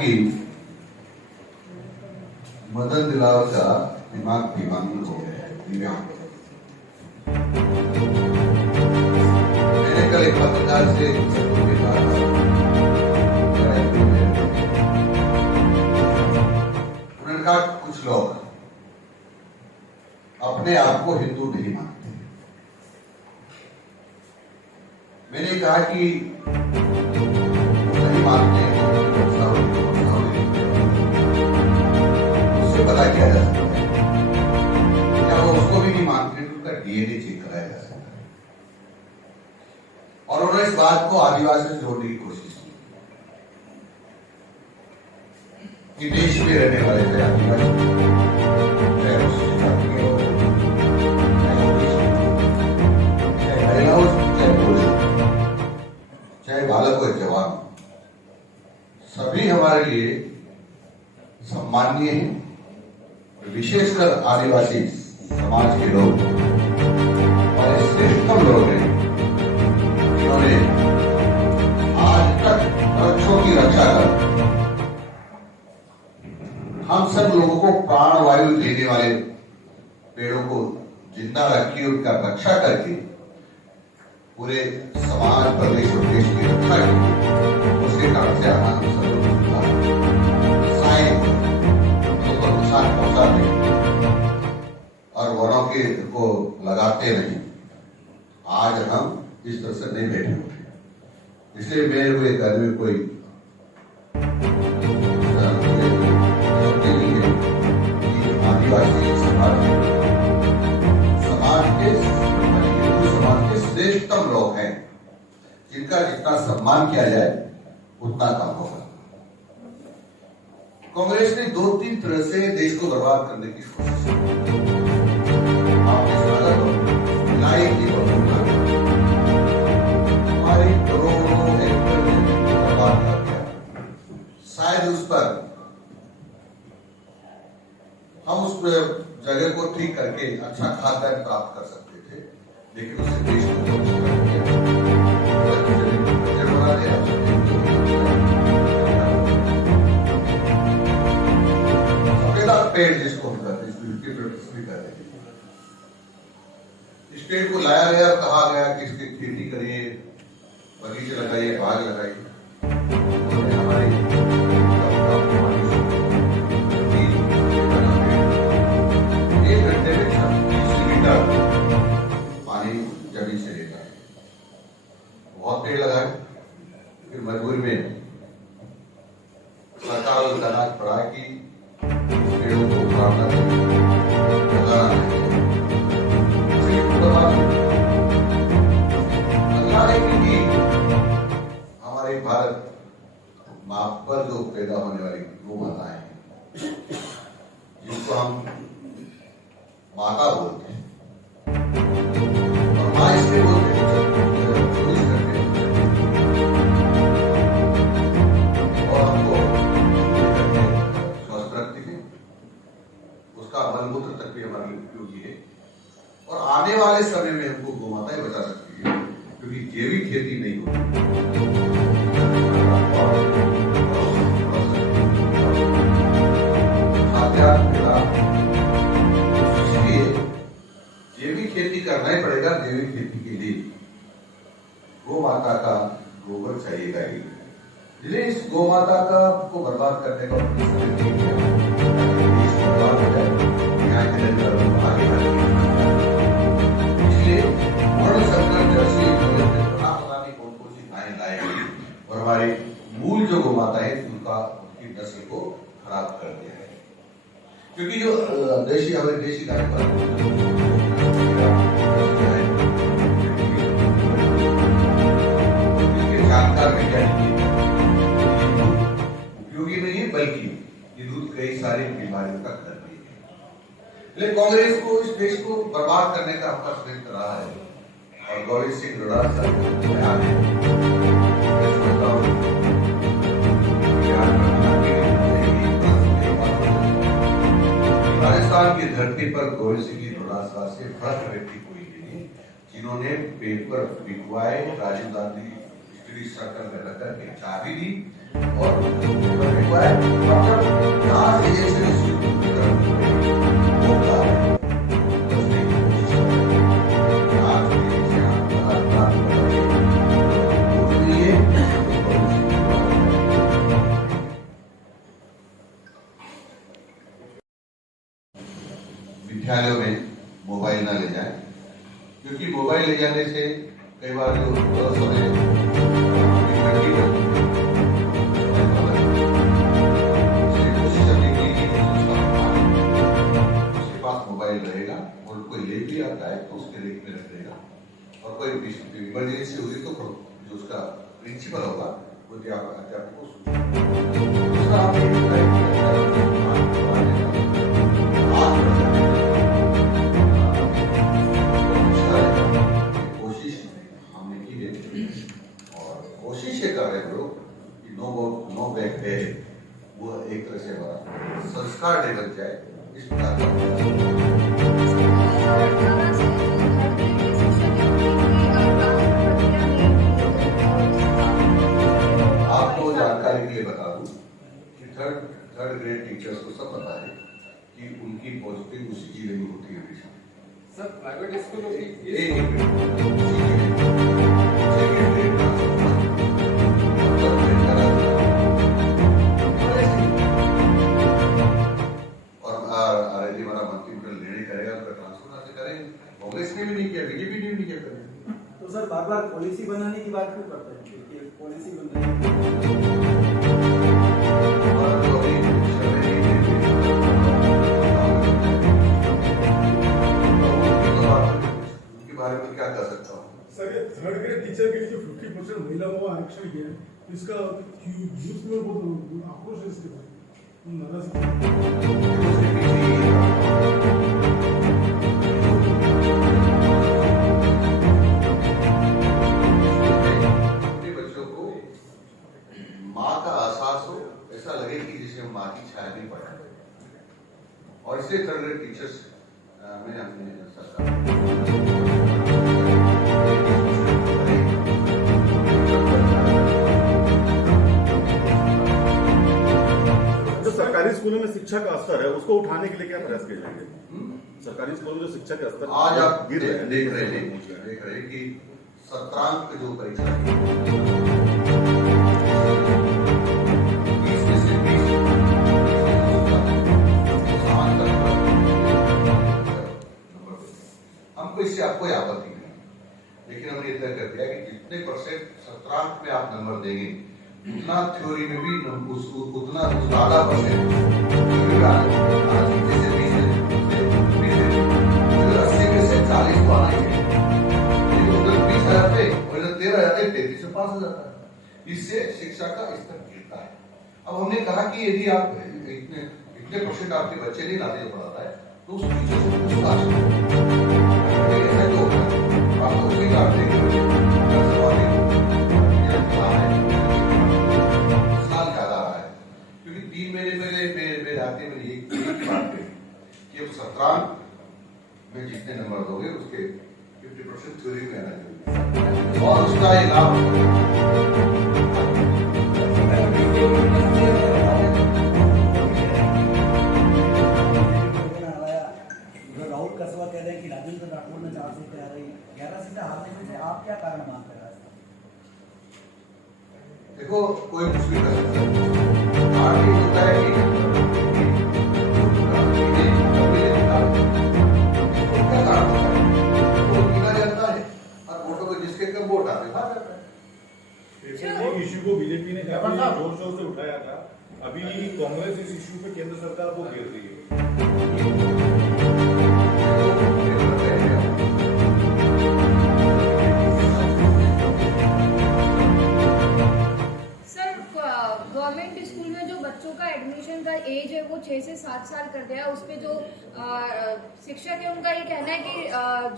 कि मदन दिलावर का दिमाग दिवांग हो गया है, दिव्यांग। मैंने कल एक पत्रकार से उन्होंने कहा कुछ लोग अपने आप को हिंदू नहीं मानते। मैंने कहा कि नहीं मानते उससे पता किया जा सकता है, क्या वो उसको भी नहीं मानते तो उसका डीएनए चेक कराया जा सकता है। और उन्होंने इस बात को आदिवासी से जोड़ने की कोशिश की कि देश में रहने वाले थे आदिवासी, चाहे बालक हो जवान, सभी हमारे लिए सम्माननीय हैं। विशेषकर आदिवासी समाज के लोग और श्रेष्ठतम लोग हैं जिन्होंने आज तक वृक्षों की रक्षा कर हम सब लोगों को प्राणवायु देने वाले पेड़ों को जिंदा रखी, उनका रक्षा करके पूरे समाज, प्रदेश और देश की रक्षा की। उसके कारण से हम सब लोग नुकसान पहुंचाते और वनों के को लगाते नहीं। आज हम इस तरह से नहीं बैठे होते, इसलिए मेरे को एक आदमी कोई आदिवासी समाज के श्रेष्ठतम लोग हैं जिनका जितना सम्मान किया जाए उतना कम होगा। कांग्रेस ने 2-3 तरह से देश को बर्बाद करने की कोशिश की। हमारी करोड़ों हेक्टेयर बर्बाद कर दिया। शायद उस पर हम उस जगह को ठीक करके अच्छा खाद्यान्न प्राप्त कर सकते थे, लेकिन उससे देश को सफेदा पेड़ जिसको हम कहते हैं, इस पेड़ को लाया गया, कहा गया कि इसकी खेती करिए, बगीचे लगाइए, बाग लगाइए। पानी जमीन से लेता है, बहुत पेड़ लगाए, फिर मजबूरी में सरकार को लगाना पड़ा कि पेड़ों को उखाड़ना हमारे भारत माँ पर जो पैदा होने वाली गौ माता है, जिसको हम माता बोलते हैं, और माँ इसलिए बोलते हैं और हमको स्वस्थ रखती है, उसका मलमूत्र तक भी हमारे लिए उपयोगी है। और आने वाले समय में हमको गौ माता ही बचा सकती है, क्योंकि जैविक खेती नहीं होती। जैविक खेती करना ही पड़ेगा। जैविक खेती के लिए गौ माता का गोबर चाहिएगा ही, इसलिए इस गौ माता का को बर्बाद करने का इसलिए कौन सी गायें लाएगी और हमारे मूल जो गौ माता है उनकी नस्ल को खराब कर दिया है। क्योंकि जो हमारे देशी गाय जानकार उपयोगी नहीं है, बल्कि ये दूध कई सारी बीमारियों का घर भी है। लेकिन कांग्रेस को इस देश को बर्बाद करने का अपना प्रयत्न रहा है और गोविंद सिंह राजस्थान की धरती पर गोविंद सिंह से भ्रष्ट व्यक्ति कोई नहीं, जिन्होंने पेपर बिकवाए, राजीव गांधी सीढ़ी सर्कल में रख करके चाबी दी और कहाँ से ये सीढ़ी विद्यालयों में मोबाइल ना ले जाए, क्योंकि मोबाइल ले जाने से कई बार जो समय कोशिश करने की उसके पास मोबाइल रहेगा और कोई ले भी आता है तो उसके रेक में रख देगा और कोई इमरजेंसी होगी तो जो उसका प्रिंसिपल होगा वो अध्यापक को कोशिश ये कर रहे हैं लोग कि नो बैक है वो एक तरह से हमारा संस्कार लेकर जाए इस प्रकार का। आपको जानकारी के लिए बता दूं कि थर्ड ग्रेड टीचर्स को सब पता है कि उनकी पॉजिटिव उसी जिले में होती है हमेशा। सर प्राइवेट स्कूलों की कांग्रेस ने भी नहीं किया, बीजेपी ने भी नहीं किया। तो सर बार-बार पॉलिसी बनाने की बात क्यों करते हैं? कि पॉलिसी बनाने उनके बारे में क्या कर सकता हूँ? सर ये थर्ड ग्रेड टीचर के लिए जो 50% महिलाओं को आरक्षण किया है इसका यूथ में बहुत आक्रोश है इसके बारे में नाराज ऐसा लगे कि जिसे हम माँ की छाया नहीं पड़ा और इससे थर्ड ग्रेड टीचर्स में हमने सरकार जो सरकारी स्कूलों में शिक्षा का स्तर है उसको उठाने के लिए क्या प्रयास किए जाएंगे? सरकारी स्कूलों में जो शिक्षा का स्तर आज आप देख रहे हैं कि सत्रांक जो परीक्षा इससे आपको आपत्ति नहीं, लेकिन हमने ये तय कर दिया कि जितने परसेंट सत्रांक में आप नंबर देंगे उतना थ्योरी में भी उतना ज्यादा परसेंट 80 में से 40 को आना चाहिए। 20,000 पे 13,000 33 से पास हो जाता है। इससे शिक्षा का स्तर गिरता है। अब हमने कहा कि यदि आप इतने परसेंट आपके बच्चे नहीं लाते पढ़ाता है तो उस टीचर से पूछताछ क्योंकि 3 महीने मेरे आते में एक बात है कि अब सत्रांक में जितने नंबर दोगे उसके 50% थ्योरी में आना चाहिए और उसका ये लाभ राहुल कसवा कह रहे हैं कि राजेंद्र राठौर ने 4 सीटें आ रही 11 सीटें हारने में आप क्या कारण मानते हैं? देखो कोई कुछ भी कर सकता है, पार्टी होता है कि क्या कारण होता है वोट गिना जाता है और वोटों को जिसके कम वोट आते हैं इश्यू को बीजेपी ने काफी जोर शोर से उठाया था। अभी कांग्रेस इस इश्यू पे केंद्र सरकार को घेर रही है। गवर्नमेंट स्कूल में जो बच्चों का एडमिशन का एज है वो 6 से 7 साल कर दिया। उस पे जो शिक्षक है उनका ये कहना है कि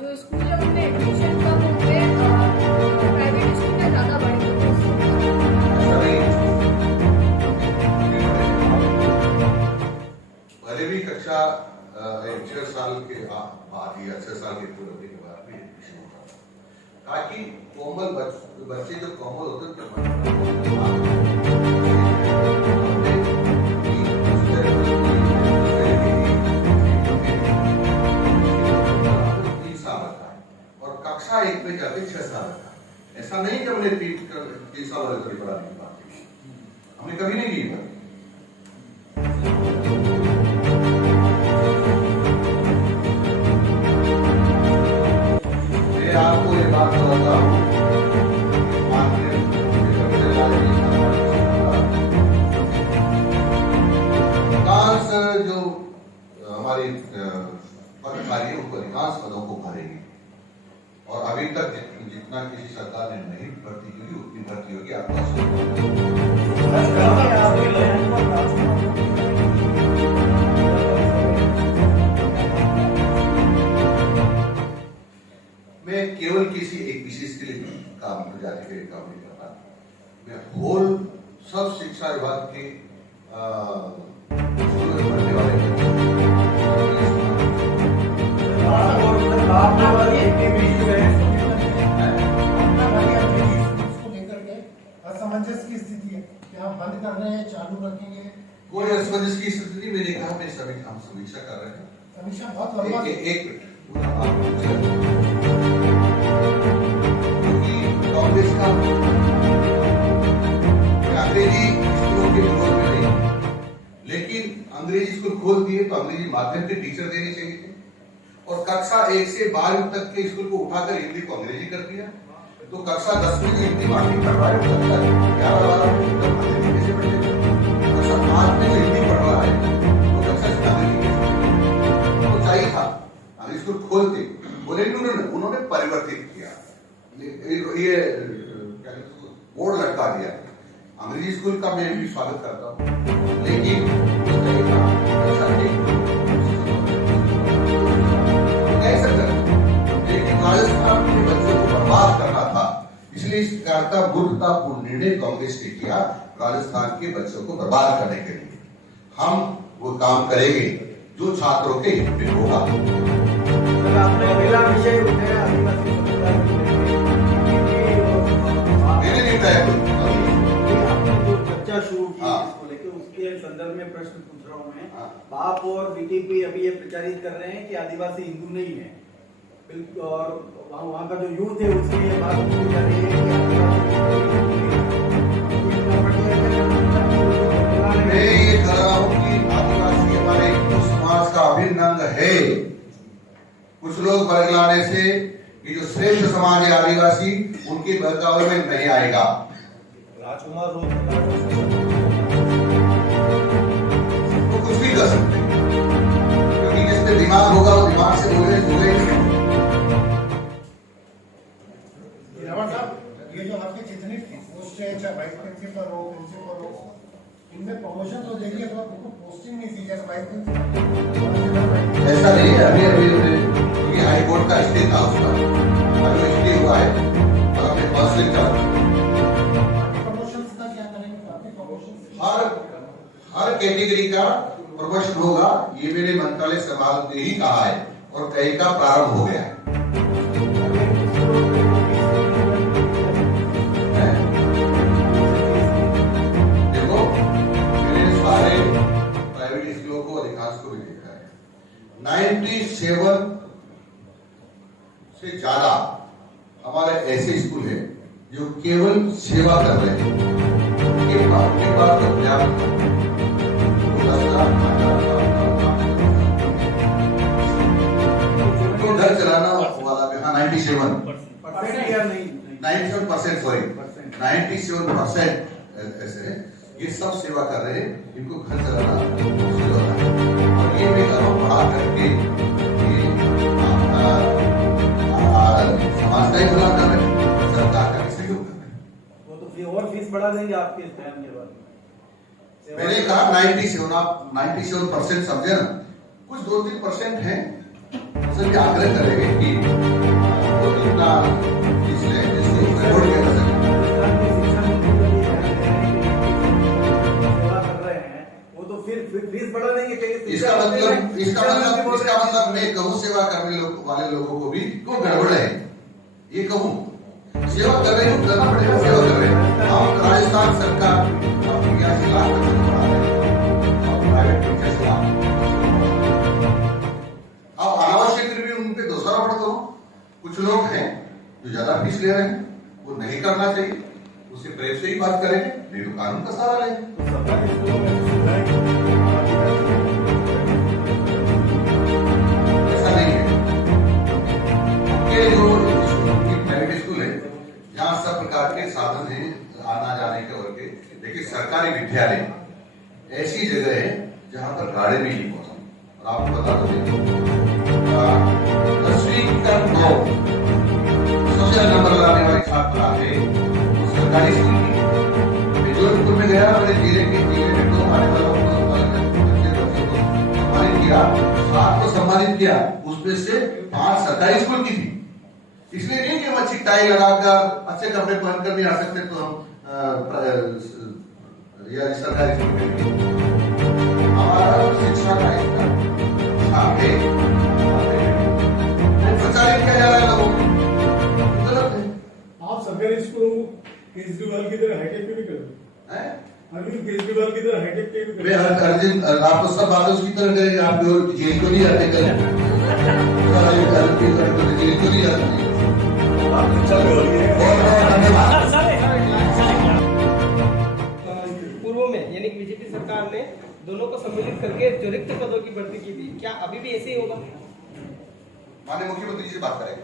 जो स्कूल है उनमें एडमिशन कम होंगे, प्राइवेट स्कूल में ज्यादा बढ़ेंगे। भले भी कक्षा 6 साल के बाद या 6 साल के पूरे होने के बाद भी एडमिशन होता था, ताकि कोमल बच्चे जो कोमल होते हैं और कक्षा 1 में जाके 6 साल का। ऐसा नहीं कि हमने 3 साल वाले को पढ़ाने की बात की, हमने कभी नहीं की बात। मैं आपको ये बात बताता हूँ, अधिकांश जो हमारी पदधारी है उनको अधिकांश पदों को भरेंगे और अभी तक जितना किसी सरकार ने नहीं भर्ती की उतनी भर्ती होगी। मैं केवल किसी एक विशेष के लिए काम जाति के लिए काम नहीं करता, मैं होल सब शिक्षा विभाग के स्कूलों में पढ़ने वाले असमंजस की स्थिति है कि आप बंद कर रहे हैं, चालू रखेंगे। कोई असमंजस की स्थिति मैंने कहा, हम समीक्षा कर रहे हैं। समीक्षा बहुत लंबा एक क्योंकि कांग्रेस का अंग्रेजी स्कूलों के विरोध में नहीं, लेकिन अंग्रेजी स्कूल खोल दिए तो अंग्रेजी माध्यम के टीचर देने चाहिए थे और कक्षा 1 से 12वीं तक के स्कूल को उठाकर हिंदी को अंग्रेजी कर दिया। तो कक्षा 10 में हिंदी माध्यम पढ़ रहा है, 11-12 कैसे पढ़ेगा? कक्षा 5 में हिंदी पढ़ रहा है तो कक्षा 6 अंग्रेजी तो चाहिए था अंग्रेजी स्कूल खोलते, बोले उन्होंने परिवर्तित किया, ये बोर्ड लटका दिया। अंग्रेजी स्कूल का मैं भी स्वागत करता हूँ, लेकिन राजस्थान के बच्चों को बर्बाद करना था, इसलिए इस मूर्खतापूर्ण निर्णय कांग्रेस ने किया राजस्थान के बच्चों को बर्बाद करने के लिए। हम वो काम करेंगे जो छात्रों के हित में होगा। मैंने नहीं बताया चर्चा शुरू की इसको लेकर, उसके संदर्भ में प्रश्न पूछ रहा हूँ मैं। आप और बीटीपी अभी ये प्रचारित कर रहे हैं कि आदिवासी हिंदू नहीं है, और वहाँ का जो यूथ है उसकी ये बात की जा रही है मैं ये कह रहा हूँ कि आदिवासी हमारे हिंदू समाज का अभिन्न अंग है। कुछ लोग बरगलाने से ये जो श्रेष्ठ समाज है आदिवासी, उनके बहकावे में नहीं आएगा। राजकुमार वो कुछ भी कर सकते हैं, क्योंकि जिसपे दिमाग होगा वो दिमाग से बोले नहीं। ये जो आपके जितने पोस्ट है, चाहे वाइस प्रिंसिपल हो, प्रिंसिपल हो, इनमें प्रमोशन तो देंगे तो आपको पोस्टिंग नहीं दी जैसे वाइस प्रिंसिपल। ऐसा नहीं है, अभी हाई कोर्ट का स्टे था उसका, अभी स्टे हुआ है और हमने काउंसलिंग करा। प्रमोशन का क्या करेंगे? हर कैटेगरी का प्रमोशन होगा, ये मेरे मंत्रालय संभाल ने ही कहा है और कई का प्रारंभ हो गया है। देखो, मैंने सारे प्राइवेट स्कूलों को अधिकांश को भी देखा है, 97 से ज्यादा हमारे ऐसे स्कूल हैं जो केवल सेवा कर रहे हैं। उनके बाद तो घर चलाना वाला भी, हाँ 97% ऐसे हैं, ये सब सेवा कर रहे हैं, इनको घर चलाना मुश्किल होता है। और ये मैं कह रहा हूँ पढ़ा करके समाज का ही भला कर रहे हैं, सरकार का भी सहयोग कर रहे हैं। वो तो फिर और फीस बढ़ा देंगे आपके इस बयान के बाद। मैंने कहा 97, आप 97% समझे ना, कुछ 2-3% हैं, उनसे भी आग्रह करेंगे कि वो इतना फीस लें जिसको अफोर्ड किया जा सके। वो तो फिर फीस बढ़ा देंगे। इसका मतलब मैं कहूँ सेवा करने वाले लोगों को भी को गड़बड़ है, ये कहूँ सेवा कर रहे हैं, करना पड़ेगा, सेवा कर रहे हैं। हम राजस्थान सरकार अब 82 लाख बच्चों को पढ़ा रहे हैं और प्राइवेट टीचर्स लाख। अब अनावश्यक भी उन पे दोषारोप पड़ता हूँ। कुछ लोग हैं जो ज्यादा फीस ले रहे हैं, वो नहीं करना चाहिए, उससे प्रेम से ही बात करेंगे, नहीं तो कानून का सहारा लेंगे। तो सरकारी स्कूलों में सुविधाएं ऐसा नहीं है। ये जो प्राइवेट स्कूल है, यहाँ सब प्रकार के साधन हैं आना जाने के और के, लेकिन सरकारी विद्यालय ऐसी जगह है जहाँ पर गाड़ी भी नहीं पहुंचा। और आपको बता दो 10वीं तक तो सबसे नंबर लाने वाली छात्रा है सरकारी स्कूल की। जोधपुर में गया, मैंने जिले में तो आने वालों को सम्मानित किया, 7 को सम्मानित किया, उसमें से 5 सरकारी स्कूल की थी। इसलिए नहीं कि हम अच्छी टाई लगाकर अच्छे कपड़े पहनकर नहीं आ सकते तो हम सरकारी स्कूल में हमारा शिक्षा का प्रचारित किया जा रहा है लोगों को, गलत है। आप सरकारी स्कूलों को केजरीवाल की तरह हाईटेक पे भी कर दो। अरविंद केजरीवाल की तरह हाईटेक पे भी मैं अर्जुन आप तो सब बातों की तरह करेंगे, आप लोग जेल को नहीं जाते जेल को नहीं जाते। पूर्व में यानी बीजेपी सरकार ने दोनों को सम्मिलित करके जो रिक्त पदों की भर्ती की थी, क्या अभी भी ऐसे ही होगा? माननीय मुख्यमंत्री जी से बात करेंगे।